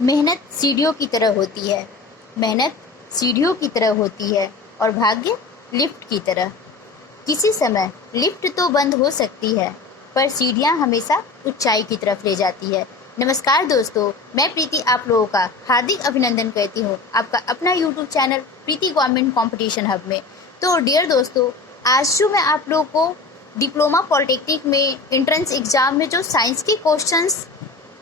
मेहनत सीढ़ियों की तरह होती है, मेहनत सीढ़ियों की तरह होती है और भाग्य लिफ्ट की तरह। किसी समय लिफ्ट तो बंद हो सकती है, पर सीढ़ियां हमेशा ऊंचाई की तरफ ले जाती है। नमस्कार दोस्तों, मैं प्रीति आप लोगों का हार्दिक अभिनंदन करती हूँ आपका अपना यूट्यूब चैनल प्रीति गवर्नमेंट कंपटीशन हब में। तो डियर दोस्तों, आज जो मैं आप लोगों को डिप्लोमा पॉलिटेक्निक में एंट्रेंस एग्जाम में जो साइंस के क्वेश्चंस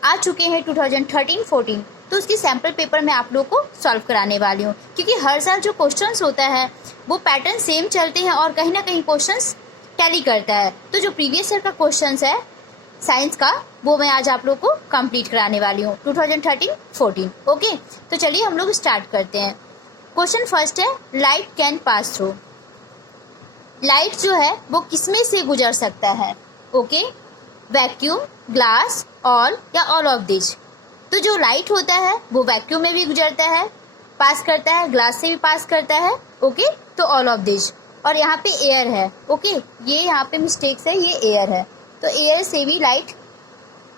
आ चुके हैं 2013-14, तो उसकी सैम्पल पेपर मैं आप लोगों को सॉल्व कराने वाली हूँ, क्योंकि हर साल जो क्वेश्चंस होता है वो पैटर्न सेम चलते हैं और कहीं ना कहीं क्वेश्चंस टैली करता है। तो जो प्रीवियस ईयर का क्वेश्चंस है साइंस का, वो मैं आज आप लोगों को कंप्लीट कराने वाली हूँ 2013-14। ओके, तो चलिए हम लोग स्टार्ट करते हैं। क्वेश्चन फर्स्ट है, light can pass through. Light जो है वो किसमें से गुजर सकता है? ओके, वैक्यूम, ग्लास, ऑल या ऑल ऑफ दिस। तो जो लाइट होता है वो वैक्यूम में भी गुजरता है, पास करता है, ग्लास से भी पास करता है। ओके, तो ऑल ऑफ दिस। और यहाँ पे एयर है। ओके, ये यहाँ पे मिस्टेक्स है, ये एयर है, तो एयर से भी लाइट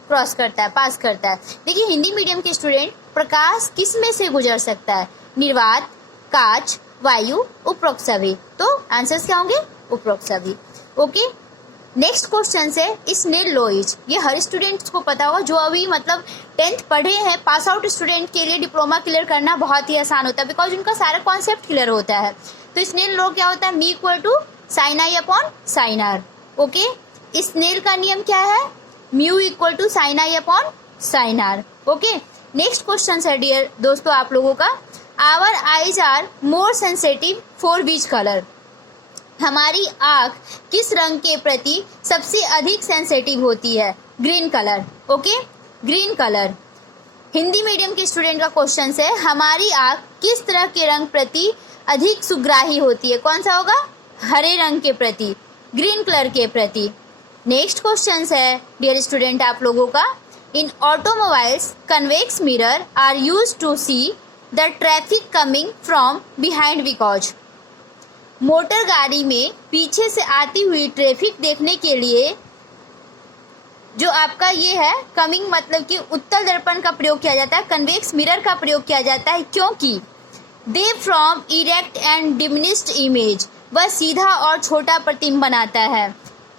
क्रॉस करता है, पास करता है। देखिए, हिंदी मीडियम के स्टूडेंट, प्रकाश किस में से गुजर सकता है? निर्वात, कांच, वायु, उपरोक्त सभी। तो आंसर्स क्या होंगे? उपरोक्त सभी। ओके, नेक्स्ट क्वेश्चन है, स्नेल लॉ इज। ये हर स्टूडेंट्स को पता होगा, जो अभी मतलब 10th पढ़े हैं, पास आउट स्टूडेंट के लिए डिप्लोमा क्लियर करना बहुत ही आसान होता है, बिकॉज उनका सारा कॉन्सेप्ट क्लियर होता है। तो स्नेल लॉ क्या होता है? Mu equal to sine i upon sine r. Okay, Snell का नियम क्या है? Mu equal to sine i upon sine r. Okay, next question है डियर दोस्तों आप लोगों का, our eyes are more sensitive for which colour. हमारी आंख किस रंग के प्रति सबसे अधिक सेंसिटिव होती है? Green colour. Okay, green colour. Hindi medium के स्टूडेंट का क्वेश्चन है, हमारी आंख किस तरह के रंग प्रति अधिक सुग्राही होती है? कौन सा होगा? हरे रंग के प्रति, ग्रीन कलर के प्रति। नेक्स्ट क्वेश्चन है डियर स्टूडेंट आप लोगों का, in automobiles convex mirror are used to see the traffic coming from behind because. Motor गाड़ी में पीछे से आती हुई ट्रैफिक देखने के लिए जो आपका ये है कमिंग, मतलब कि उत्तल दर्पण का प्रयोग किया जाता है, कन्वेक्स मिरर का प्रयोग किया जाता है, क्योंकि they from erect and diminished image, वह सीधा और छोटा प्रतिबिंब बनाता है।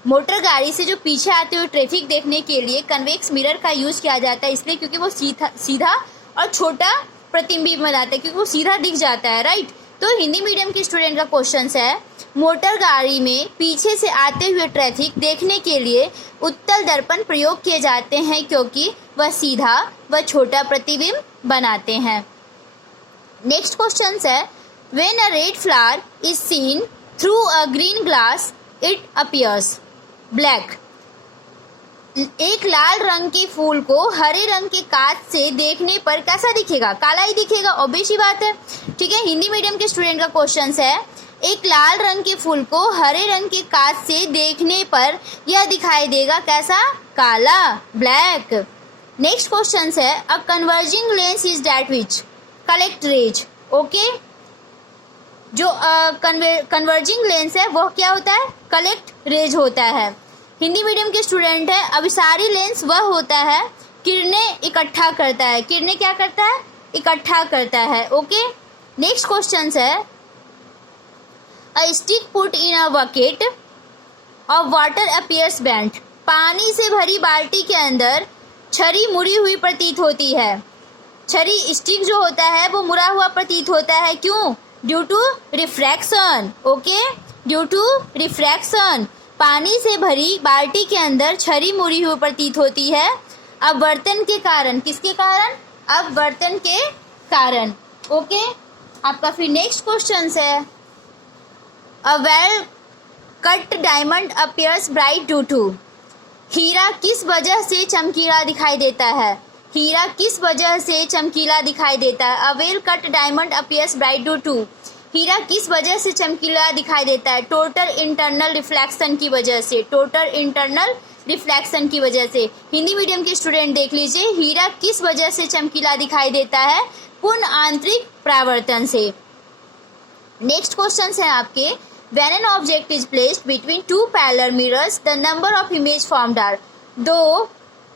मोटर गाड़ी से जो पीछे आते हुए ट्रैफिक देखने के लिए कन्वेक्स मिरर का यूज किया जाता है, इसलिए क्योंकि वो सीधा और छोटा प्रतिबिंब बनाता है, क्योंकि वो सीधा दिख जाता है। राइट। तो हिंदी मीडियम के स्टूडेंट का क्वेश्चन है, मोटर गाड़ी में पीछे से आते हुए ट्रैफिक देखने के लिए उत्तल दर्पण प्रयोग किए जाते हैं, क्योंकि वह सीधा व छोटा प्रतिबिंब बनाते हैं। नेक्स्ट क्वेश्चन है, when a red flower is seen through a green glass it appears black. एक लाल रंग के फूल को हरे रंग के कांच से देखने पर कैसा दिखेगा? काला ही दिखेगा, ऑब्वियस ही बात है। ठीक है, हिंदी मीडियम के स्टूडेंट का क्वेश्चन है, एक लाल रंग के फूल को हरे रंग के कांच से देखने पर यह दिखाई देगा कैसा? काला, ब्लैक। नेक्स्ट क्वेश्चन है, a converging lens is that which collect rays. Okay, जो कन्वर्जिंग लेंस है वह क्या होता है? कलेक्ट रेज होता है। हिंदी मीडियम के स्टूडेंट है, अभिसारी लेंस वह होता है किरणें इकट्ठा करता है। किरणें क्या करता है? इकट्ठा करता है। ओके, नेक्स्ट क्वेश्चन है, a stick put in a bucket of water appears bent. पानी से भरी बाल्टी के अंदर छड़ी मुड़ी हुई प्रतीत होती है। छड़ी, स्टिक जो होता है वो मुड़ा हुआ प्रतीत होता है, क्यों? Due to refraction. Okay, due to refraction. पानी से भरी बाल्टी के अंदर छड़ी मुड़ी हुई प्रतीत होती है अपवर्तन के कारण। किसके कारण? अपवर्तन के कारण। ओके, आपका फिर नेक्स्ट क्वेश्चन है, a well cut diamond appears bright due to. हीरा किस वजह से चमकीला दिखाई देता है? हीरा किस वजह से चमकीला दिखाई देता है? A well cut diamond appears bright due to. हीरा किस वजह से चमकीला दिखाई देता है? टोटल इंटरनल रिफ्लेक्शन की वजह से। टोटल इंटरनल रिफ्लेक्शन की वजह से। हिंदी मीडियम के स्टूडेंट देख लीजिए, हीरा किस वजह से चमकीला दिखाई देता है? पूर्ण आंतरिक परावर्तन से। नेक्स्ट क्वेश्चन है आपके, when an object is placed between two parallel mirrors the number of image formed are. दो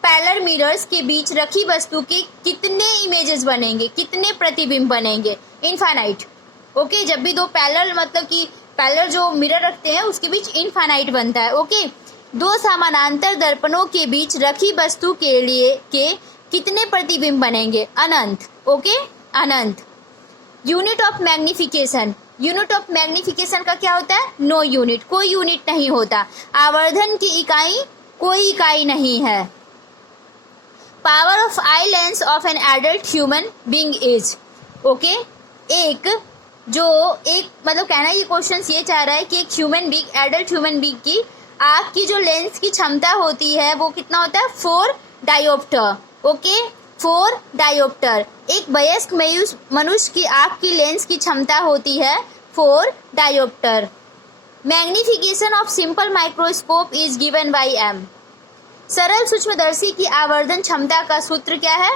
पैरेलल मिरर्स के बीच रखी वस्तु के कितने इमेजेस बनेंगे, कितने प्रतिबिंब बनेंगे? इनफाइनाइट। ओके, जब भी दो पैरेलल मतलब कि पैरेलल जो मिरर रखते हैं उसके बीच इनफाइनाइट बनता है। ओके, दो समानांतर दर्पणों के बीच रखी वस्तु के कितने प्रतिबिंब बनेंगे? अनंत। ओके, अनंत। Unit of magnification, unit of magnification का क्या होता है? नो यूनिट, कोई यूनिट नहीं होता। आवर्धन की इकाई कोई इकाई नहीं है। Power of eye lens of an adult human being is. Okay, एक मतलब कहना ये क्वेश्चन ये चाह रहा है कि एक human being, adult human being की आँख की जो लेंस की क्षमता होती है वो कितना होता है? 4 डायोप्टर। Okay, 4 dioptre. एक वयस्क मनुष्य की आँख की लेंस की क्षमता होती है 4 dioptre. Magnification of simple microscope is given by M. सरल सूक्ष्मदर्शी की आवर्धन क्षमता का सूत्र क्या है?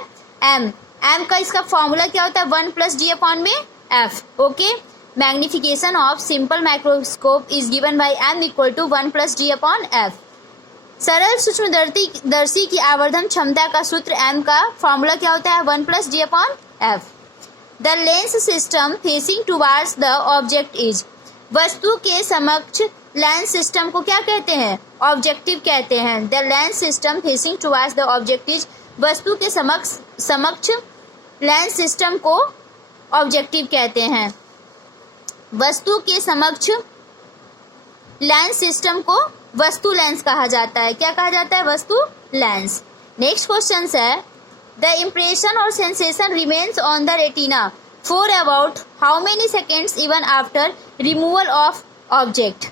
एम। एम का इसका फॉर्मूला क्या होता है? 1 + d अपॉन में F. Okay, magnification of simple microscope is given by M equal to 1 + d upon F. सरल सूक्ष्मदर्शी की आवर्धन क्षमता का सूत्र एम का फॉर्मूला क्या होता है? 1 + d upon F. The lens system facing towards the object is. वस्तु के समक्ष लेंस सिस्टम को क्या कहते हैं? ऑब्जेक्टिव कहते हैं। The lens system facing towards the object is. वस्तु के समक्ष लेंस सिस्टम को ऑब्जेक्टिव कहते हैं। वस्तु के समक्ष लेंस सिस्टम को वस्तु लेंस कहा जाता है। क्या कहा जाता है? वस्तु लेंस। नेक्स्ट क्वेश्चन है, द इम्प्रेशन और sensation remains on the retina for about how many seconds even after removal of object.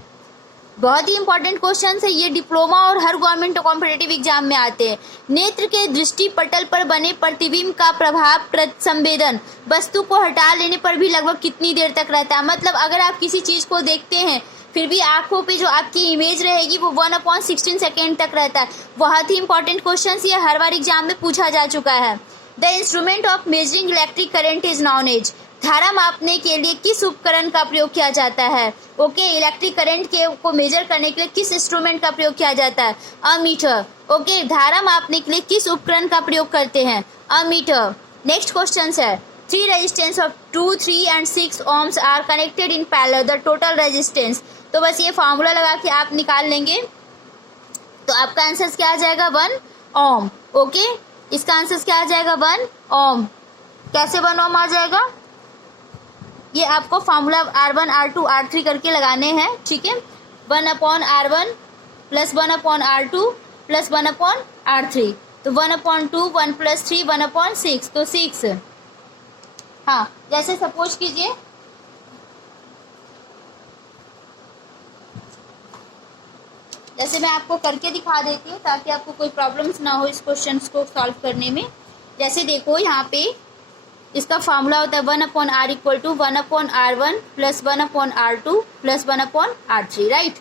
बहुत ही इंपॉर्टेंट क्वेश्चन है ये, डिप्लोमा और हर गवर्नमेंट कॉम्पिटेटिव एग्जाम में आते हैं। नेत्र के दृष्टि पटल पर बने प्रतिबिंब का प्रभाव संवेदन वस्तु को हटा लेने पर भी लगभग कितनी देर तक रहता है? मतलब अगर आप किसी चीज को देखते हैं फिर भी आंखों पे जो आपकी इमेज रहेगी वो 1/16 सेकेंड तक रहता है। बहुत ही इंपॉर्टेंट क्वेश्चन ये हर बार एग्जाम में पूछा जा चुका है। The instrument of measuring electric current is known as. धारा मापने के लिए किस उपकरण का प्रयोग किया जाता है? ओके, इलेक्ट्रिक करंट को मेजर करने के लिए किस इंस्ट्रूमेंट का प्रयोग किया जाता है? अमीटर। ओके, धारा मापने के लिए किस उपकरण का प्रयोग करते हैं? अमीटर। नेक्स्ट क्वेश्चन है, 3 resistance of 2, 3 and 6 ohms are connected in parallel, the total resistance. तो बस ये फॉर्मूला लगा के आप निकाल लेंगे तो आपका आंसर क्या आ जाएगा? 1 ohm। ओके, इसका आंसर क्या आ जाएगा? 1 ohm। कैसे 1 ohm आ जाएगा? ये आपको फॉर्मूला R1 R2 R3 करके लगाने हैं, ठीक है। 1/R1 + 1/R2 + 1/R3, तो 1/2 1 + 3 1/6, तो 6। हाँ, जैसे सपोज कीजिए जैसे मैं आपको करके दिखा देती हूँ ताकि आपको कोई प्रॉब्लम्स ना हो इस क्वेश्चन को सॉल्व करने में। जैसे देखो यहाँ पे इसका फॉर्मूला होता है 1/R = 1/R1 + 1/R2 + 1/R3, right.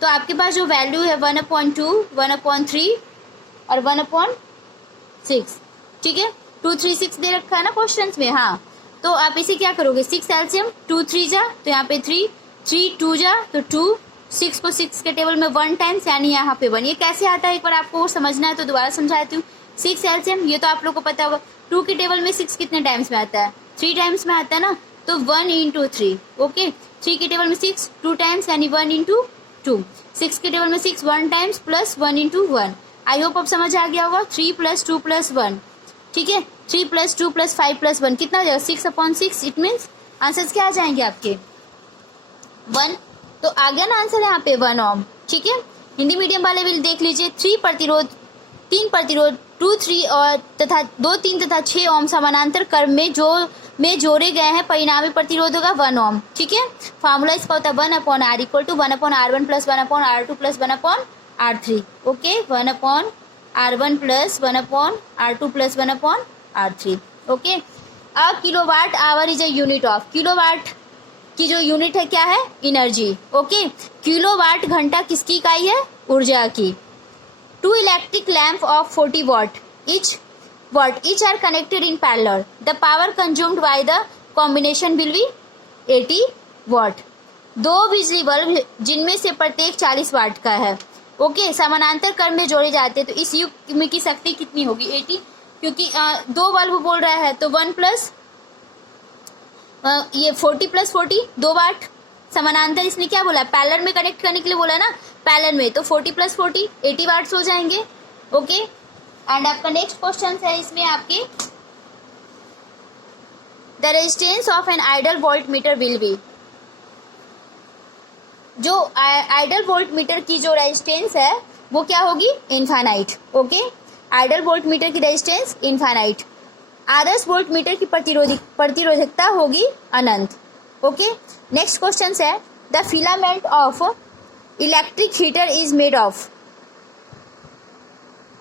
तो आपके पास जो वैल्यू है 1/2 1/3 और 1/6, ठीक है। 2 3 6 दे रखा है ना क्वेश्चन में। हाँ, तो आप इसे क्या करोगे? 6 एलसीएम 2 3 जा तो यहाँ पे 3 3 2 जा तो 2, 6 को 6 के टेबल में 1 टाइम्स यानी यहाँ पे 1। ये कैसे आता है एक बार आपको समझना है तो दोबारा समझाती हूँ। 6 एलसीएम ये तो आप लोग को पता होगा। 2 के टेबल में 6 कितने टाइम्स में आता है? 3 टाइम्स में आता है ना, तो 1 × 3। ओके, 3 के टेबल में 6 2 टाइम्स यानी 1 × 2। 6 के टेबल में 6 1 टाइम्स प्लस 1 × 1। आई होप अब समझ आ गया होगा। 3 + 2 + 1, ठीक है। 3 + 2 + 5 + 1 कितना हो जाएगा? 6/6। इट मीन्स आंसर क्या आ जाएंगे आपके? 1। तो आ गया ना आंसर यहाँ पे 1 ohm, ठीक है। हिंदी मीडियम वाले भी देख लीजिए। 3 प्रतिरोध 3 प्रतिरोध 2 3 और तथा 2 3 तथा 6 ohm समानांतर क्रम में जोड़े गए हैं। परिणामी प्रतिरोध होगा 1 ohm, ठीक है। फॉर्मूला इसका होता है 1/R = 1/R1 + 1/R2 + 1/R3। Okay, 1/R1 + 1/R2 + 1/R3। Okay, a kilowatt hour is a unit of. Kilowatt की जो यूनिट है क्या है? एनर्जी। ओके, किलोवाट घंटा किसकी इकाई है? ऊर्जा की। 2 electric lamp of 40 watt each are connected in parallel. The power consumed by the combination will be 80 watt. 2 बिजली बल्ब जिनमें से प्रत्येक 40 वाट का है। ओके, समानांतर क्रम में जोड़े जाते हैं। तो इस युग में की शक्ति कितनी होगी 80, क्योंकि 2 बल्ब बोल रहा है तो 1 प्लस ये 40 प्लस 40 2 वाट। समानांतर इसने क्या बोला, पैरेलल में कनेक्ट करने के लिए बोला ना, पैरेलल में, तो 40 प्लस 40 80 वाट्स हो जाएंगे। ओके, एंड आपका नेक्स्ट क्वेश्चन है इसमें आपके the resistance of an ideal voltmeter will be. जो आइडल वोल्ट मीटर की जो रेजिस्टेंस है वो क्या होगी, infinite. Okay, ideal voltmeter की रेजिस्टेंस इनफाइनाइट। आदर्श वोल्ट मीटर की प्रतिरोधकता होगी अनंत। ओके, नेक्स्ट क्वेश्चन है the filament of electric heater is made of.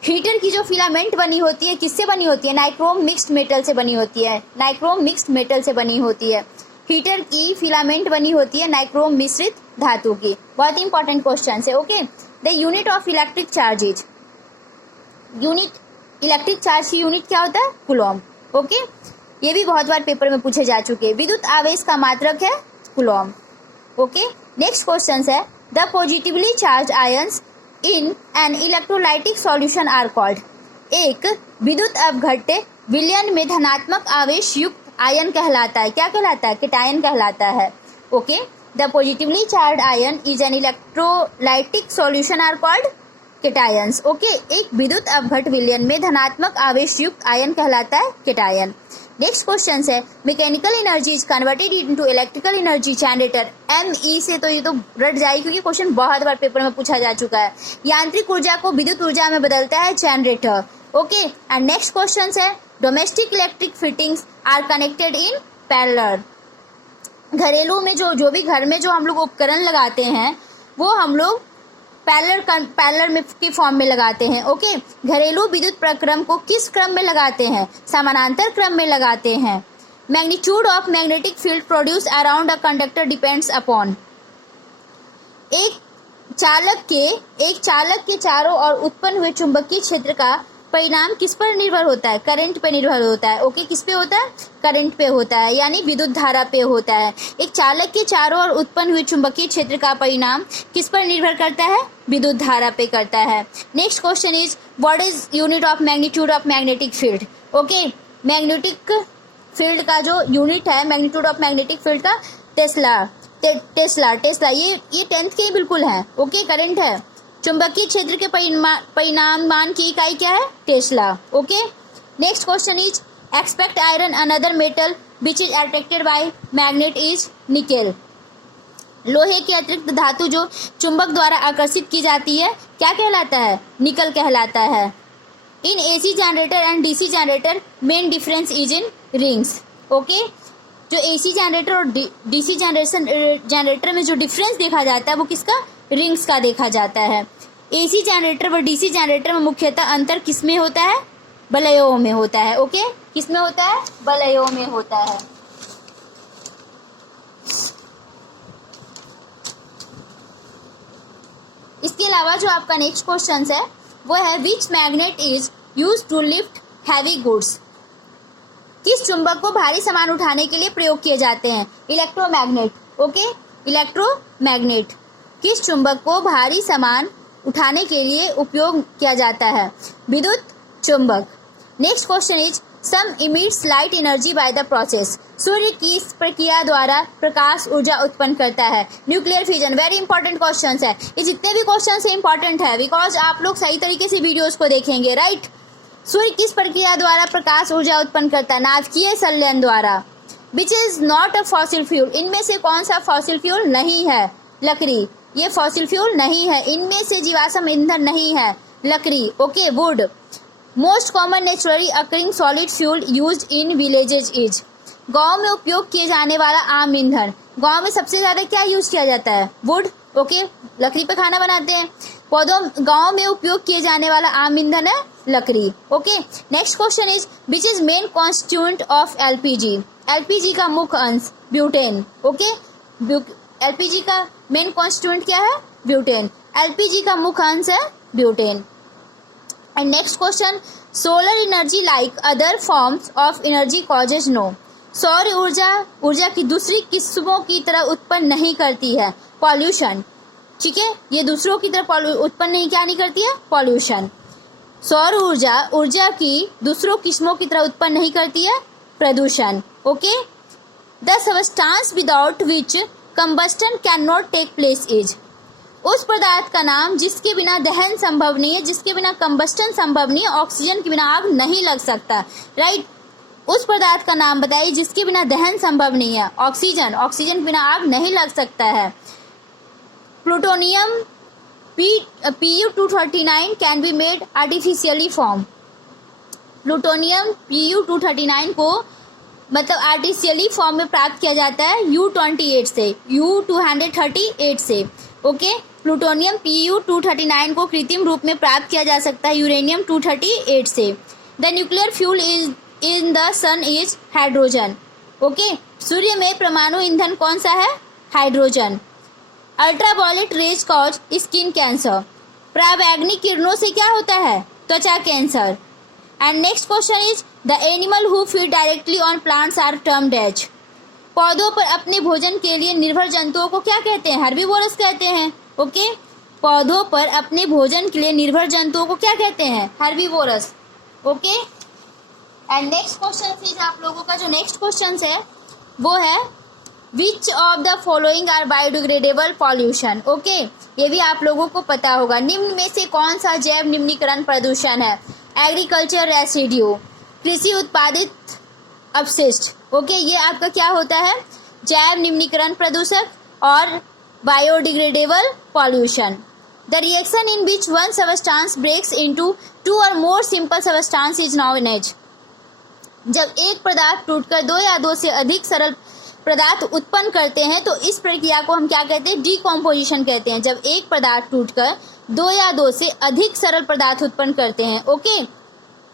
Heater की जो फिलामेंट बनी होती है किससे बनी होती है, नाइक्रोम मिक्स्ड मेटल से बनी होती है। नाइक्रोम मिक्स्ड मेटल से बनी होती है। हीटर की फिलामेंट बनी होती है नाइक्रोम मिश्रित धातु की। बहुत ही इंपॉर्टेंट क्वेश्चन है। Okay, the unit of electric charge is, unit electric charge की यूनिट क्या होता है, कूलॉम। ओके, ये भी बहुत बार पेपर में पूछे जा चुके हैं। विद्युत आवेश का मात्रक है कूलॉम। ओके, नेक्स्ट क्वेश्चन है the positively charge ions in an electrolytic solution are called. एक विद्युत अपघट्य विलयन में धनात्मक आवेश युक्त आयन कहलाता है, क्या कहलाता है, कैटायन कहलाता है। Okay, the positively charge ion is an electrolytic solution are called cations. Okay, एक विद्युत अपघट विलयन में धनात्मक आवेश युक्त आयन कहलाता है कैटायन। नेक्स्ट क्वेश्चन है mechanical energy is converted into electrical energy generator. ME से तो ये तो रट जाएगी क्योंकि क्वेश्चन बहुत बार पेपर में पूछा जा चुका है। यांत्रिक ऊर्जा को विद्युत ऊर्जा में बदलता है generator. Okay, and next question है domestic electric fittings are connected in parallel. घरेलू में जो भी घर में जो हम लोग उपकरण लगाते हैं वो हम लोग पैरेलल में के फॉर्म में लगाते हैं। ओके, घरेलू विद्युत प्रक्रम को किस क्रम में लगाते हैं, समानांतर क्रम में लगाते हैं। Magnitude of magnetic field produce around a conductor depends upon. एक चालक के चारों ओर उत्पन्न हुए चुंबकीय क्षेत्र का परिणाम किस पर निर्भर होता है, करंट पे निर्भर होता है। ओके, किस पे होता है, करंट पे होता है, यानी विद्युत धारा पे होता है। एक चालक के चारों ओर उत्पन्न हुए चुंबकीय क्षेत्र का परिणाम किस पर निर्भर करता है, विद्युत धारा पे करता है। Next question is what is unit of magnitude of magnetic field. Okay, magnetic field का जो यूनिट है मैग्नीट्यूड ऑफ मैग्नेटिक फील्ड का टेस्ला ये 10th के ही बिल्कुल है। ओके, करंट है। चुंबकीय क्षेत्र के परिमाण की इकाई क्या है, Tesla. Okay, next question is expect iron another metal which is attracted by magnet is nickel. लोहे के अतिरिक्त धातु जो चुंबक द्वारा आकर्षित की जाती है क्या कहलाता है, निकल कहलाता है। इन AC generator and DC generator main difference is in rings. Okay, जो AC जनरेटर और DC जनरेटर में जो डिफरेंस देखा जाता है वो किसका, रिंग्स का देखा जाता है। AC जनरेटर व DC जनरेटर में मुख्यतः अंतर किसमें होता है, वलयों में होता है। ओके, किसमें होता है, वलयों में होता है। इसके अलावा जो आपका नेक्स्ट क्वेश्चन है वो है which magnet is used to lift heavy goods. किस चुंबक को भारी सामान उठाने के लिए प्रयोग किए जाते हैं, इलेक्ट्रोमैग्नेट। ओके, इलेक्ट्रोमैग्नेट किस चुंबक को भारी सामान उठाने के लिए उपयोग किया जाता है, विद्युत चुंबक। Next question is sun emits light energy by the process. सूर्य की इस प्रक्रिया द्वारा प्रकाश ऊर्जा उत्पन्न करता है, nuclear fission. Very important question है, ये जितने भी क्वेश्चन है इंपॉर्टेंट है बिकॉज आप लोग सही तरीके से वीडियोस को देखेंगे। राइट, सूर्य किस प्रक्रिया द्वारा प्रकाश ऊर्जा उत्पन्न करता है, नाभिकीय संलयन द्वारा। Which is not a fossil fuel, इनमें से कौन सा फॉसिल फ्यूल नहीं है, लकड़ी। ये फॉसिल फ्यूल नहीं है, इनमें से जीवाश्म ईंधन नहीं है, लकड़ी। Okay, would. Most common naturally occurring solid fuel used in villages is. गांव में उपयोग किए जाने वाला आम ईंधन, गांव में सबसे ज्यादा क्या यूज किया जाता है, वुड। ओके, लकड़ी पे खाना बनाते हैं। पौधों गांव में उपयोग किए जाने वाला आम ईंधन है लकड़ी। Okay, next question is which is main constituent of LPG। LPG का मुख्य अंश ब्यूटेन। ओके, LPG का मेन कॉन्स्टिट्यूएंट क्या है, ब्यूटेन। LPG का मुख्य अंश है butane. And next question solar energy like other forms of energy causes no. सौर ऊर्जा की दूसरी किस्मों की तरह उत्पन्न नहीं करती है, पॉल्यूशन। ठीक है, ये दूसरों की तरफ उत्पन्न नहीं क्या नहीं करती है, पॉल्यूशन। सौर ऊर्जा की दूसरों किस्मों की तरह उत्पन्न नहीं करती है, प्रदूषण। Okay, the substance without which combustion can not take place is, उस पदार्थ का नाम जिसके बिना दहन संभव नहीं है, जिसके बिना कंबस्टन संभव नहीं है, ऑक्सीजन के बिना आग नहीं लग सकता, राइट। उस पदार्थ का नाम बताइए जिसके बिना दहन संभव नहीं है, ऑक्सीजन, ऑक्सीजन के बिना आग नहीं लग सकता है। Plutonium Pu-239 can be made artificially form, plutonium Pu-239 को मतलब आर्टिफिशियली फॉर्म में प्राप्त किया जाता है U-238 से, U-238 से। ओके, प्लूटोनियम Pu-239 को कृत्रिम रूप में प्राप्त किया जा सकता है यूरेनियम 238 से। The nuclear fuel is in the sun is hydrogen. Okay, सूर्य में परमाणु ईंधन कौन सा है, hydrogen. Ultraviolet rays cause skin cancer, पराबैंगनी किरणों से क्या होता है, त्वचा cancer. And next question is the animal who feed directly on plants are termed as, पौधों पर अपने भोजन के लिए निर्भर जंतुओं को क्या कहते हैं, हर्बीवोरस कहते हैं। ओके, पौधों पर अपने भोजन के लिए निर्भर जंतुओं को क्या कहते हैं, herbivorous. Okay, and next question is आप लोगों का जो नेक्स्ट क्वेश्चन है वो है which of the following are biodegradable pollution. Okay, ये भी आप लोगों को पता होगा, निम्न में से कौन सा जैव निम्नीकरण प्रदूषण है, एग्रीकल्चर रेसिड्यू, कृषि उत्पादित अपशिष्ट। ओके, ये आपका क्या होता है, जैव निम्नीकरण प्रदूषक और biodegradable pollution. The reaction in which one substance breaks into two और more simple substance is known as, जब एक पदार्थ टूटकर दो या दो से अधिक सरल पदार्थ उत्पन्न करते हैं तो इस प्रक्रिया को हम क्या कहते हैं, डीकॉम्पोजिशन कहते हैं। जब एक पदार्थ टूटकर दो या दो से अधिक सरल पदार्थ उत्पन्न करते हैं। Okay,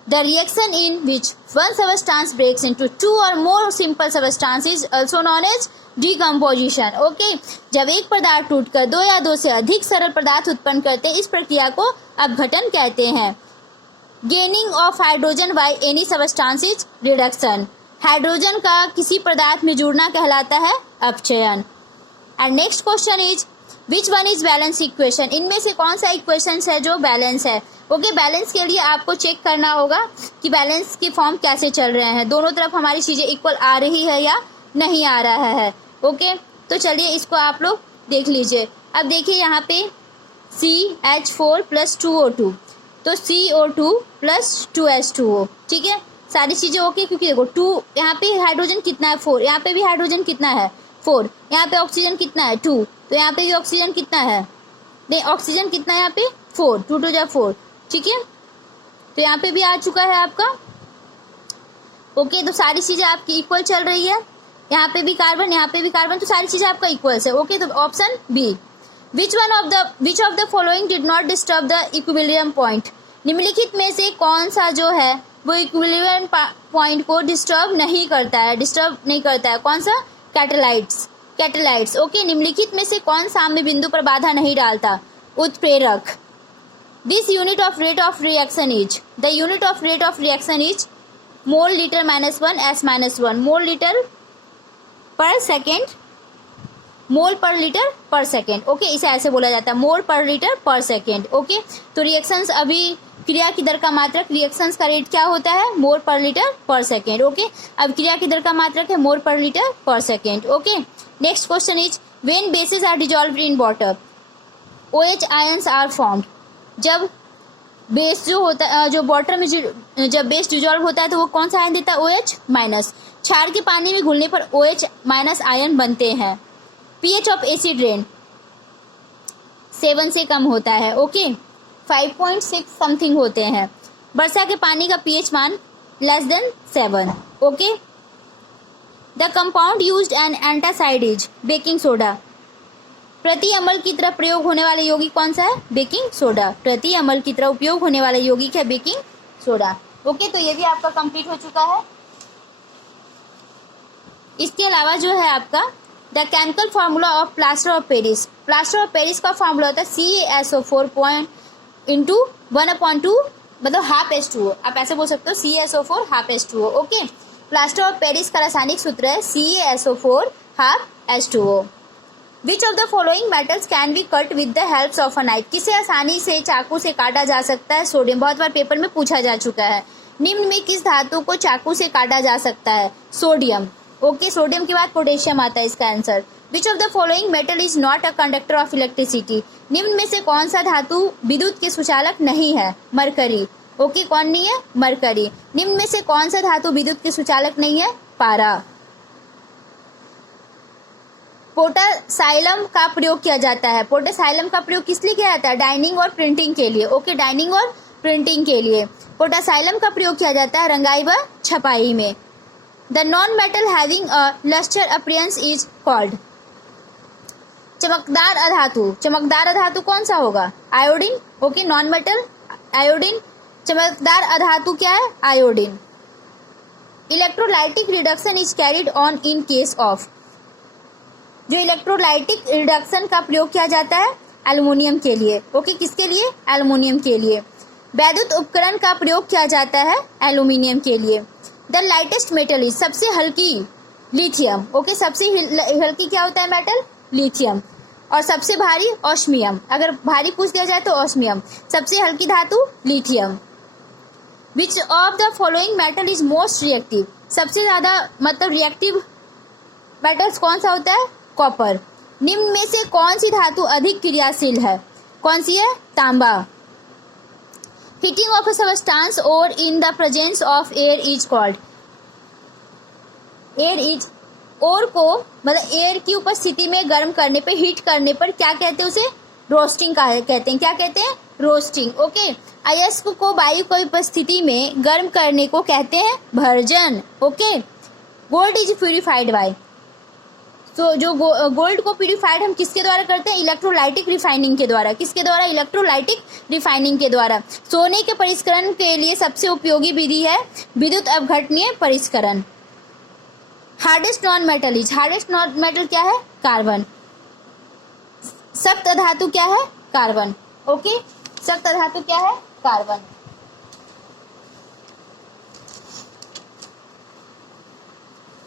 the reaction in which one substance breaks into two और more simple substance is also known as decomposition. Okay, जब एक पदार्थ टूटकर दो या दो से अधिक सरल पदार्थ उत्पन्न करते हैं इस प्रक्रिया को अपघटन कहते हैं। Gaining of hydrogen by any substance is reduction, hydrogen का किसी पदार्थ में जुड़ना कहलाता है अपचयन। And next question is which one is balance equation, इनमें से कौन सा इक्वेशन है जो बैलेंस है। ओके, बैलेंस के लिए आपको चेक करना होगा कि बैलेंस के फॉर्म कैसे चल रहे हैं, दोनों तरफ हमारी चीजें इक्वल आ रही है या नहीं आ रहा है। ओके, तो चलिए इसको आप लोग देख लीजिए। अब देखिए यहाँ पे CH4 + 2O2, तो CO2 + 2H2O, ठीक है, सारी चीजें ओके। क्योंकि देखो 2 यहाँ पे हाइड्रोजन कितना है 4, यहाँ पे भी हाइड्रोजन कितना है 4, यहाँ पे ऑक्सीजन कितना है 2, तो यहाँ पे भी ऑक्सीजन कितना है, नहीं ऑक्सीजन कितना है यहाँ पे 4, 2 2 4, ठीक है, तो यहाँ पे भी आ चुका है आपका। ओके, तो सारी चीजें आपकी इक्वल चल रही है, यहाँ पे भी कार्बन, यहाँ पे भी कार्बन, तो सारी चीजें आपका इक्वल है। ओके, तो option B, which of the following did not disturb the equilibrium point, निम्नलिखित में से कौन सा जो है वो इक्विलिब्रियम पॉइंट को डिस्टर्ब नहीं करता है, कौन सा, कैटालाइट्स। ओके, निम्नलिखित में से कौन साम्य बिंदु पर बाधा नहीं डालता, उत्प्रेरक। This unit of rate of reaction is, the unit of rate of reaction is mole litre -1 S-1, mole litre पर सेकेंड, मोल पर लीटर पर सेकेंड। ओके, इसे ऐसे बोला जाता है, मोल पर लीटर पर सेकेंड। ओके, तो रिएक्शंस अभी क्रिया की दर का मात्रक, रिएक्शंस का रेट क्या होता है, मोल पर लीटर पर सेकेंड। ओके, अब क्रिया की दर का मात्रक है मोल पर लीटर पर second. Okay, next question is when bases are dissolved in water OH ions are formed, जब बेस जो होता है, जो वाटर में जब बेस डिजॉल्व होता है तो वो कौन सा आयन देता है, OH-। क्षार के पानी में घुलने पर OH- आयन बनते हैं। pH ऑफ एसिड रेन 7 से कम होता है। ओके, 5.6 समथिंग होते हैं। वर्षा के पानी का pH मान <7। Okay, the compound used an antacid is baking soda, प्रति अम्ल की तरह प्रयोग होने वाले यौगिक कौन सा है, बेकिंग सोडा, प्रति अम्ल की तरह उपयोग होने वाले यौगिक है बेकिंग सोडा। ओके, तो ये भी आपका कंप्लीट हो चुका है। इसके अलावा जो है आपका the chemical formula of plaster of Paris, plaster of Paris का फार्मूला होता है CaSO4 1/2 मतलब ½ आप ऐसे बोल सकते हो CaSO4 ½ okay, plaster of Paris का रासायनिक सूत्र है CaSO4 ½ which of the following metals can be cut with the help of a knife, किसे आसानी से चाकू से काटा जा सकता है? सोडियम, बहुत बार पेपर में पूछा जा चुका है। निम्न में किस धातु को चाकू से काटा जा सकता है? सोडियम। ओके, सोडियम के बाद पोटेशियम आता है इसका answer. Which of the following metal is not a conductor of electricity, निम्न में से कौन सा धातु विद्युत के सुचालक नहीं है? मरकरी। ओके, कौन नहीं है? मरकरी। निम्न में से कौन सा धातु विद्युत के सुचालक नहीं है? पारा। पोटासाइलम का प्रयोग किया जाता है, पोटासाइलम का प्रयोग किस लिए किया जाता है? डाइनिंग और प्रिंटिंग के लिए। ओके, डाइनिंग और प्रिंटिंग के लिए पोटासाइलम का प्रयोग किया जाता है रंगाई व छपाई में। The non metal having a lustre appearance is called, चमकदार अधातु, चमकदार अधातु कौन सा होगा? Iodine. Okay, non metal iodine, चमकदार अधातु क्या है? Iodine. Electrolytic reduction is carried on in case of, जो इलेक्ट्रोलाइटिक रिडक्शन का प्रयोग किया जाता है एल्युमिनियम के लिए। ओके, किसके लिए? एल्युमिनियम के लिए। वैद्युत उपकरण का प्रयोग किया जाता है एल्युमिनियम के लिए। द लाइटेस्ट मेटल इज, सबसे हल्की? लिथियम। ओके, सबसे हल्की क्या होता है मेटल? लिथियम। और सबसे भारी? ऑस्मियम। अगर भारी पूछ दिया जाए तो ऑस्मियम। सबसे हल्की धातु? Lithium. Which of the following metal is most reactive, सबसे ज्यादा मतलब रिएक्टिव मेटल्स कौन सा होता है? कॉपर। निम्न में से कौन सी धातु अधिक क्रियाशील है? कौन सी है? तांबा। हीटिंग ऑफ अ सबस्टांस और in the presence of air is called, air is, और को मतलब एयर की उपस्थिति में गर्म करने पर, हीट करने पर क्या कहते हैं? उसे रोस्टिंग कहते हैं। क्या कहते हैं? रोस्टिंग। ओके, अयस्क को वायु की उपस्थिति में गर्म करने को कहते हैं version. Okay, gold is purified bye, तो जो गोल्ड को प्यूरिफाइड हम किसके द्वारा करते हैं? इलेक्ट्रोलाइटिक रिफाइनिंग के द्वारा। किसके द्वारा? इलेक्ट्रोलाइटिक रिफाइनिंग के द्वारा। सोने के परिष्करण के लिए सबसे उपयोगी विधि है विद्युत अपघटनीय परिष्करण। Hardest non metal is, hardest non metal क्या है? कार्बन। सख्त धातु क्या है? कार्बन। ओके, सख्त धातु क्या है? कार्बन।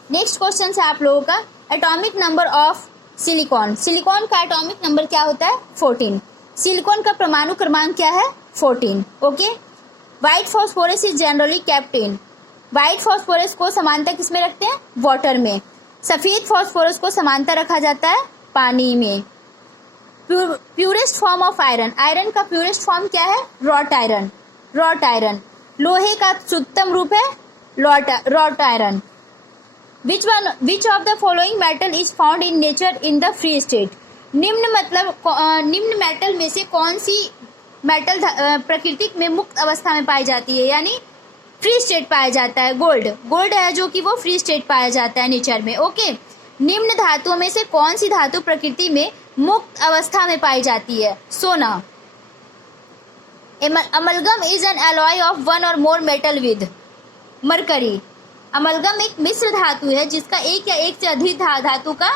नेक्स्ट क्वेश्चन है आप लोगों का, atomic number of silicon, silicon का एटॉमिक नंबर क्या होता है? 14। सिलिकॉन का परमाणु क्रमांक क्या है? 14। Okay, white phosphorus is generally kept in, white phosphorus को समानता किस में रखते हैं? वाटर में। सफेद फॉस्फोरस को समानता रखा जाता है पानी में। Purest form of iron, iron का प्यूरेस्ट फॉर्म क्या है? Wrought iron, wrought iron. लोहे का शुद्धतम रूप है wrought iron. Which of the following metal is found in nature in the free state, निम्न मतलब निम्न मेटल में से कौन सी मेटल प्रकृति में मुक्त अवस्था में पाई जाती है, यानी फ्री स्टेट पाया जाता है? गोल्ड, गोल्ड है जो कि वो फ्री स्टेट पाया जाता है नेचर में। ओके, निम्न धातुओं में से कौन सी धातु प्रकृति में मुक्त अवस्था में पाई जाती है? सोना। Amalgam is an alloy of one और मोर मेटल विद, मरकरी। अमलगम एक मिश्र धातु है जिसका एक या एक से अधिक धातु का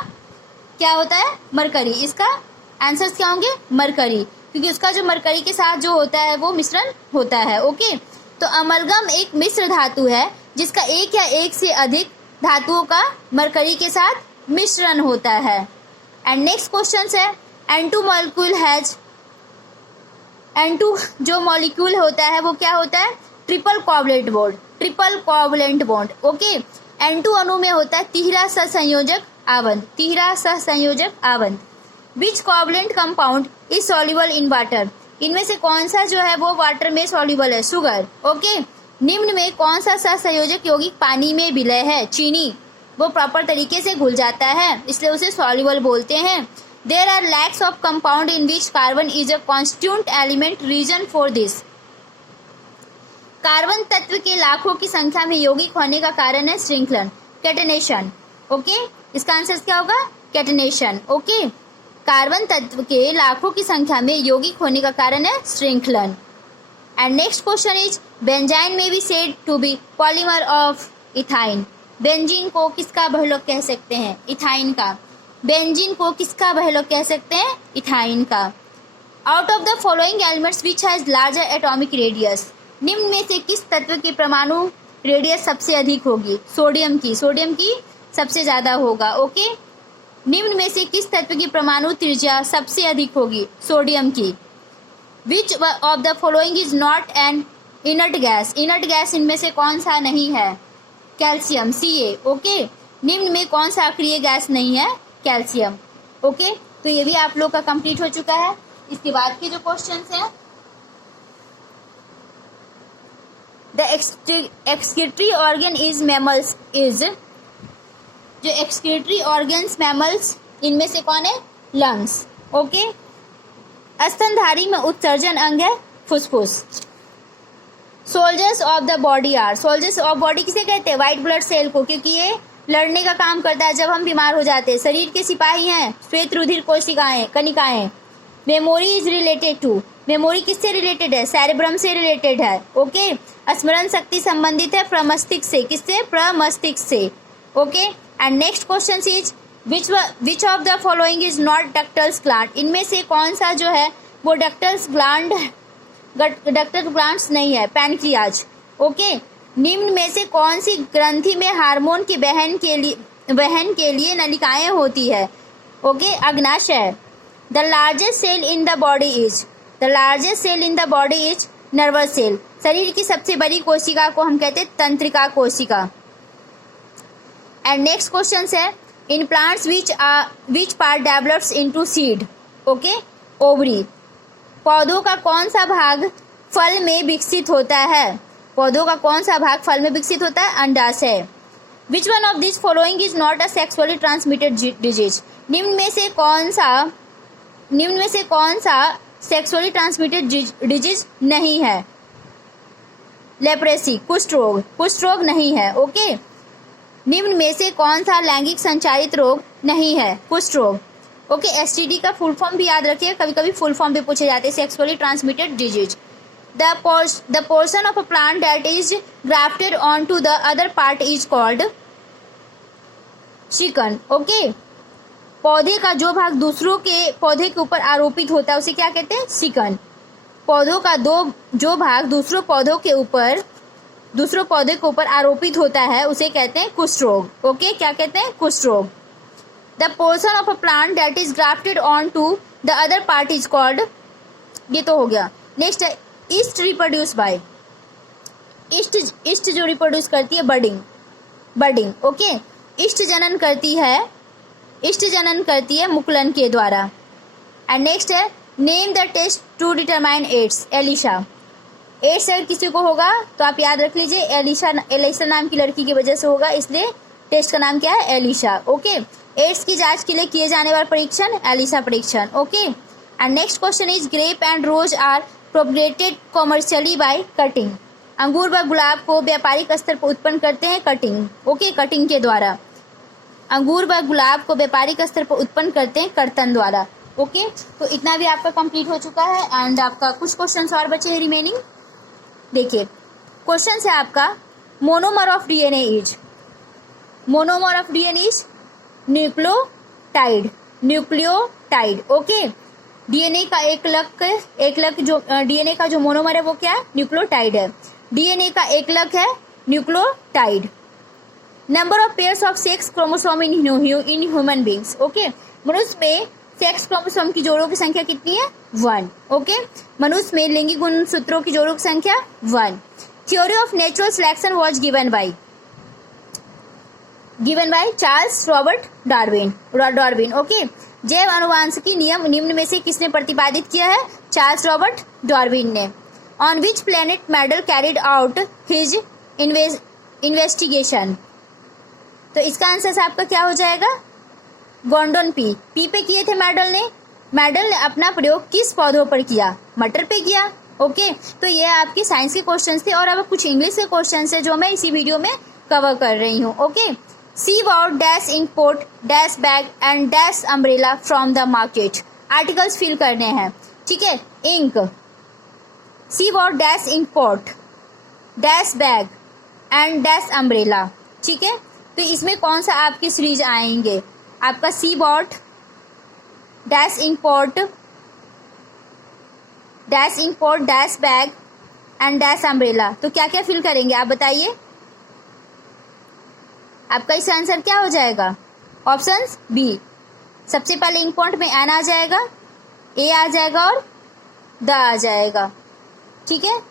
क्या होता है? मरकरी। इसका आंसर्स क्या होंगे? मरकरी, क्योंकि उसका जो मरकरी के साथ जो होता है वो मिश्रण होता है। ओके, तो अमलगम एक मिश्र धातु है जिसका एक या एक से अधिक धातुओं का मरकरी के साथ मिश्रण होता है। एंड नेक्स्ट क्वेश्चन है, N2 मॉलिक्यूल हैज, N2 जो मॉलिक्यूल होता है वो क्या होता है? Triple covalent bond, triple covalent bond. Okay, N2 अणु में होता है तिहरा सहसंयोजक आबंध, तिहरा सहसंयोजक आबंध। Which covalent compound is soluble in water, इनमें से कौन सा जो है वो वाटर में सॉल्युबल है? शुगर। ओके, निम्न में कौन सा सहसंयोजक यौगिक पानी में विलय है? चीनी, वो प्रॉपर तरीके से घुल जाता है इसलिए उसे सॉल्युबल बोलते हैं। There are lakhs of compound in which carbon is a constituent element, reason for this, carbon तत्व के लाखों की संख्या में यौगिक होने का कारण है श्रृंखलन, कैटेनेशन। ओके, इसका आंसर क्या होगा? कैटेनेशन। ओके, कार्बन तत्व के लाखों की संख्या में यौगिक होने का कारण है श्रृंखलन। And next question is, benzene may be said to be polymer of ethyne, benzene को किसका बहुलक कह सकते हैं? इथाइन का। बेंजीन को किसका बहुलक कह सकते हैं? इथाइन का। Out of the following elements which has larger atomic radius, निम्न में से किस तत्व की परमाणु रेडियस सबसे अधिक होगी? सोडियम की, सोडियम की सबसे ज्यादा होगा। ओके, निम्न में से किस तत्व की परमाणु त्रिज्या सबसे अधिक होगी? सोडियम की। विच of the following is not an inert gas? Inert gas इनमें से कौन सा नहीं है? Calcium, Ca। ओके, निम्न में कौन सा अक्रिय गैस नहीं है? कैल्शियम। ओके, तो ये भी आप लोग का कंप्लीट हो चुका है। इसके बाद के जो क्वेश्चंस हैं, the excretory organ is mammals is, जो एक्सक्रीटरी ऑर्गन्स मैमल्स इनमें से कौन है? लंग्स। ओके, स्तनधारी में उत्सर्जन अंग है फुसफुस। Soldiers of the body are, soldiers of body किसे कहते हैं? व्हाइट ब्लड सेल को, क्योंकि ये लड़ने का काम करता है जब हम बीमार हो जाते हैं। शरीर के सिपाही हैं श्वेत रुधिर कोशिकाएं, कनिकाएं। Memory is related to, memory किससे रिलेटेड है? सेरेब्रम से रिलेटेड है। ओके, स्मरण शक्ति संबंधित है प्रमस्तिष्क से, किससे? प्रमस्तिष्क से। Okay, and next question is which of the following is not ductless gland? इनमें से कौन सा जो है वो डक्टल्स ग्लैंड, डक्टल ग्लैंड्स नहीं है? पैनक्रियाज। ओके, निम्न में से कौन सी ग्रंथि में हार्मोन की वहन के लिए नलिकाएं होती है? ओके, अग्नाशय। The largest cell in the body is, the largest cell in the body is nervous cell. शरीर की सबसे बड़ी कोशिका को हम कहते हैं तंत्रिका कोशिका। एंड नेक्स्ट क्वेश्चन है, in plants which part develops into seed? Okay, ovary. पौधों का कौन सा भाग फल में विकसित होता है? पौधों का कौन सा भाग फल में विकसित होता है? अंडाशय। Which one of this following is not a sexually transmitted disease? निम्न में से कौन सा सेक्सुअली ट्रांसमिटेड डिजीज नहीं है? लेप्रेसी, कुष्ठ रोग, कुष्ठ रोग नहीं है। ओके, निम्न में से कौन सा लैंगिक संचारित रोग नहीं है? कुष्ठ रोग। ओके, एसटीडी का फुल फॉर्म भी याद रखिए, कभी कभी फुल फॉर्म भी पूछे जाते हैं, sexually transmitted disease. The portion of a plant that is grafted onto the other part is called शिकन। ओके, पौधे का जो भाग दूसरों के पौधे के ऊपर आरोपित होता है उसे क्या कहते हैं? शिकन। पौधों का जो भाग दूसरों पौधे के ऊपर आरोपित होता है उसे कहते हैं कुष्ठ रोग। ओके, क्या कहते हैं? कुष्ठ रोग। The portion of a plant that is grafted on to the other part is called, ये तो हो गया। नेक्स्ट है ईस्ट रिप्रोड्यूस बाय, ईस्ट जो रिप्रोड्यूस करती है बर्डिंग। ओके, ईस्ट जनन करती है मुकुलन के द्वारा। एंड नेक्स्ट है name the test to determine AIDS. ELISA, AIDS अगर किसी को होगा तो आप याद रख लीजिए एलिशा नाम की लड़की की वजह से होगा, इसलिए टेस्ट का नाम क्या है? एलिशा। ओके, एड्स की जांच के लिए किए जाने वाला परीक्षण एलिशा परीक्षण। Okay, and next question is grape and rose are propagated commercially by cutting. अंगूर व गुलाब को व्यापारिक स्तर पर उत्पन्न करते हैं कटिंग। ओके, कटिंग के द्वारा। अंगूर व गुलाब को व्यापारिक स्तर पर उत्पन्न करते हैं कर्तन द्वारा। ओके, तो इतना भी आपका कंप्लीट हो चुका है एंड आपका कुछ क्वेश्चंस और बचे हैं रिमेनिंग। देखिए, क्वेश्चन है आपका monomer of DNA is, monomer of DNA is nucleotide. Okay, DNA का एकलक जो डीएनए का जो मोनोमर है वो क्या है? न्यूक्लियोटाइड है। डीएनए का एकलक है nucleotide. Number of pairs of sex chromosome in human beings. Okay, मनुष्य में सेक्स क्रोमोसोम की जोड़ों की संख्या कितनी है? 1। ओके, मनुष्य में लिंगी गुणसूत्रों की जोड़ों की संख्या 1। Theory of natural selection was given by Charles Robert Darwin. Okay, जैव अनुवांशिकी नियम निम्न में से किसने प्रतिपादित किया है? चार्ल्स रॉबर्ट डार्विन ने। On which planet medal carried out his investigation? तो इसका आंसर आपका क्या हो जाएगा? गोंडोन पी पे किए थे मेडल ने अपना प्रयोग किस पौधों पर किया? मटर पे किया। ओके, तो ये आपके साइंस के क्वेश्चंस थे और अब कुछ इंग्लिश के क्वेश्चंस है जो मैं इसी वीडियो में कवर कर रही हूँ। Okay, see what dash import dash bag and dash umbrella from the market. Articles fill करने हैं, ठीक है। इंक, see what dash import dash bag and dash umbrella, ठीक है। तो इसमें कौन सा आपकी सीरीज आएंगे? आपका सी what dash import dash bag and dash umbrella. तो क्या क्या फिल करेंगे आप बताइए? आपका इसका आंसर क्या हो जाएगा? ऑप्शन बी, सबसे पहले इन पॉइंट में एन आ जाएगा, ए आ जाएगा और द आ जाएगा, ठीक है।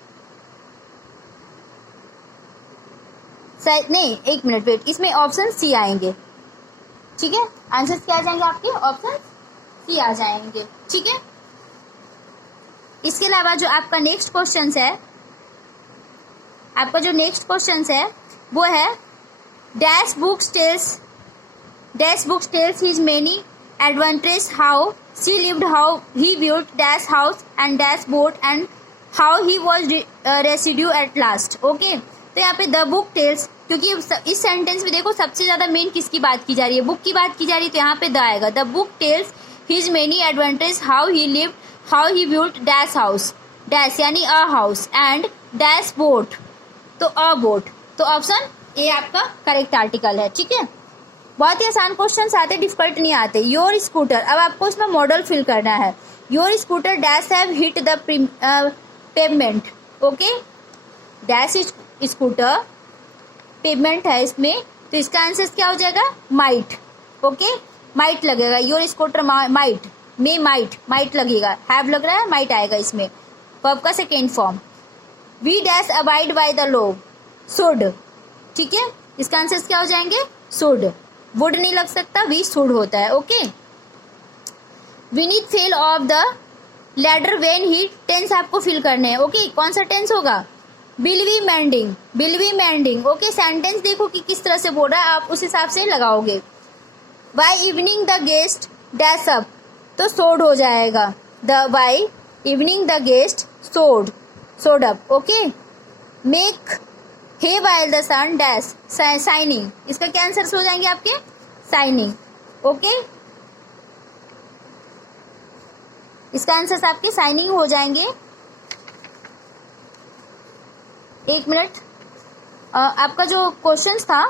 नहीं, एक मिनट वेट, इसमें ऑप्शन सी आएंगे, ठीक है। आंसर क्या आ जाएंगे आपके? ऑप्शन सी आ जाएंगे, ठीक है। इसके अलावा जो आपका नेक्स्ट क्वेश्चन है, आपका जो नेक्स्ट क्वेश्चन है वो है dash books tells his many adventures, how she lived, how he built dash house and dash boat and how he was rescued at last. Okay, तो यहाँ पे द बुक टेल्स, क्योंकि इस सेंटेंस में देखो सबसे ज्यादा मेन किसकी बात की जा रही है? बुक की बात की जा रही है, तो यहाँ पे द आएगा। The book tells his many adventures, how he lived, how he built dash house, dash यानी a house, and dash boat, तो अ बोट, तो ऑप्शन ए आपका करेक्ट आर्टिकल है, ठीक है। बहुत ही आसान क्वेश्चन आते, डिफिकल्ट नहीं आते। योर स्कूटर, अब आपको इसमें मॉडल फिल करना है। Your scooter dash have hit the pavement, okay, dash scooter pavement है इसमें, तो इसका आंसर क्या हो जाएगा? माइट, ओके, माइट लगेगा। योर स्कूटर माइट में माइट लगेगा, हैव लग रहा है, माइट आएगा इसमें, वर्ब का second form. We dash abide by the law, should, ठीक है, इसका आंसर क्या हो जाएंगे? शुड, वुड नहीं लग सकता, वी शुड होता है, okay. Vineet fell off the ladder when he, tense आपको फिल करने हैं, ओके, कौन सा टेंस होगा? Will be mending, okay. Sentence देखो कि किस तरह से बोल रहा है, आप उस हिसाब से लगाओगे। By evening the guest dash up, तो सोड हो जाएगा, the by evening the guest showed up, okay. Make hay while the sun dash shining, इसका क्या आंसर हो जाएंगे आपके? शाइनिंग, ओके, इसका आंसर आपके शाइनिंग हो जाएंगे। एक मिनट, आपका जो क्वेश्चन था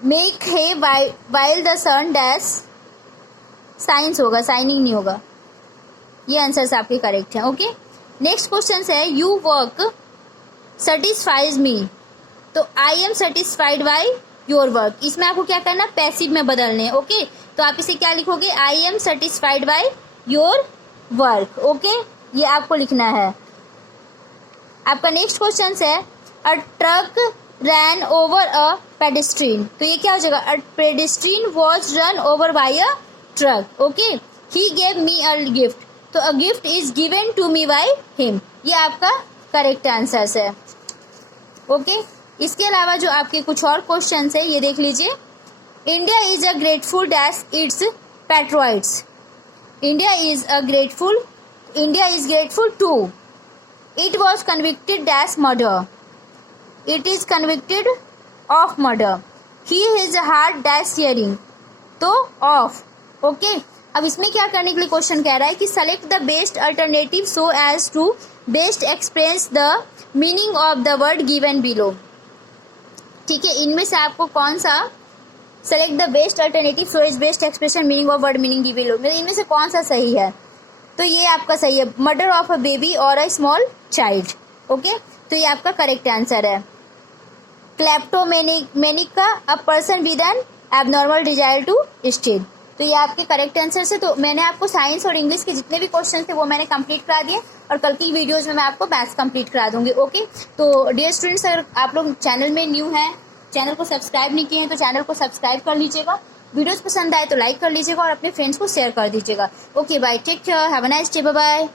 make hay while the sun dash shines होगा, शाइनिंग नहीं होगा, ये आंसर्स आपके करेक्ट हैं, ओके। नेक्स्ट क्वेश्चन है यू वर्क सेटिस्फाइज मी, तो आई am satisfied by your work, इसमें आपको क्या करना? पैसिव में बदलने, ओके। तो आप इसे क्या लिखोगे? I am satisfied by your work, okay, ये आपको लिखना है। आपका नेक्स्ट क्वेश्चन है a truck ran over a pedestrian, तो ये क्या हो जाएगा? A pedestrian was run over by a truck, okay. He gave me a gift, तो a gift is given to me by him, ये आपका करेक्ट आंसर है, ओके। इसके अलावा जो आपके कुछ और क्वेश्चन है ये देख लीजिए। India is a grateful dash its patriots, India is grateful to, it was convicted dash murder, it is convicted of murder, he is hard dash hearing, तो ऑफ, ओके। अब इसमें क्या करने के लिए क्वेश्चन कह रहा है कि select the best alternative so as to best express the meaning of the word given below, ठीक है। इनमें से आपको कौन सा select the best alternative so as best expression meaning of word meaning given below, इनमें से कौन सा सही है? तो ये आपका सही है, मर्डर ऑफ अ बेबी और अ स्मॉल चाइल्ड, ओके, तो ये आपका करेक्ट आंसर है। क्लेप्टोमेनिक का a person with an abnormal desire to steal, तो ये आपके करेक्ट आंसर से। तो मैंने आपको साइंस और इंग्लिश के जितने भी क्वेश्चन थे वो मैंने कंप्लीट करा दिए, और कल की वीडियोज में मैं आपको मैथ्स कंप्लीट करा दूंगी, ओके। तो डियर स्टूडेंट्स, अगर आप लोग चैनल में न्यू हैं, चैनल को सब्सक्राइब नहीं किए हैं, तो चैनल को सब्सक्राइब कर लीजिएगा। वीडियोस पसंद आए तो लाइक कर लीजिएगा और अपने फ्रेंड्स को शेयर कर दीजिएगा। Okay bye, take care, have a nice day, bye bye.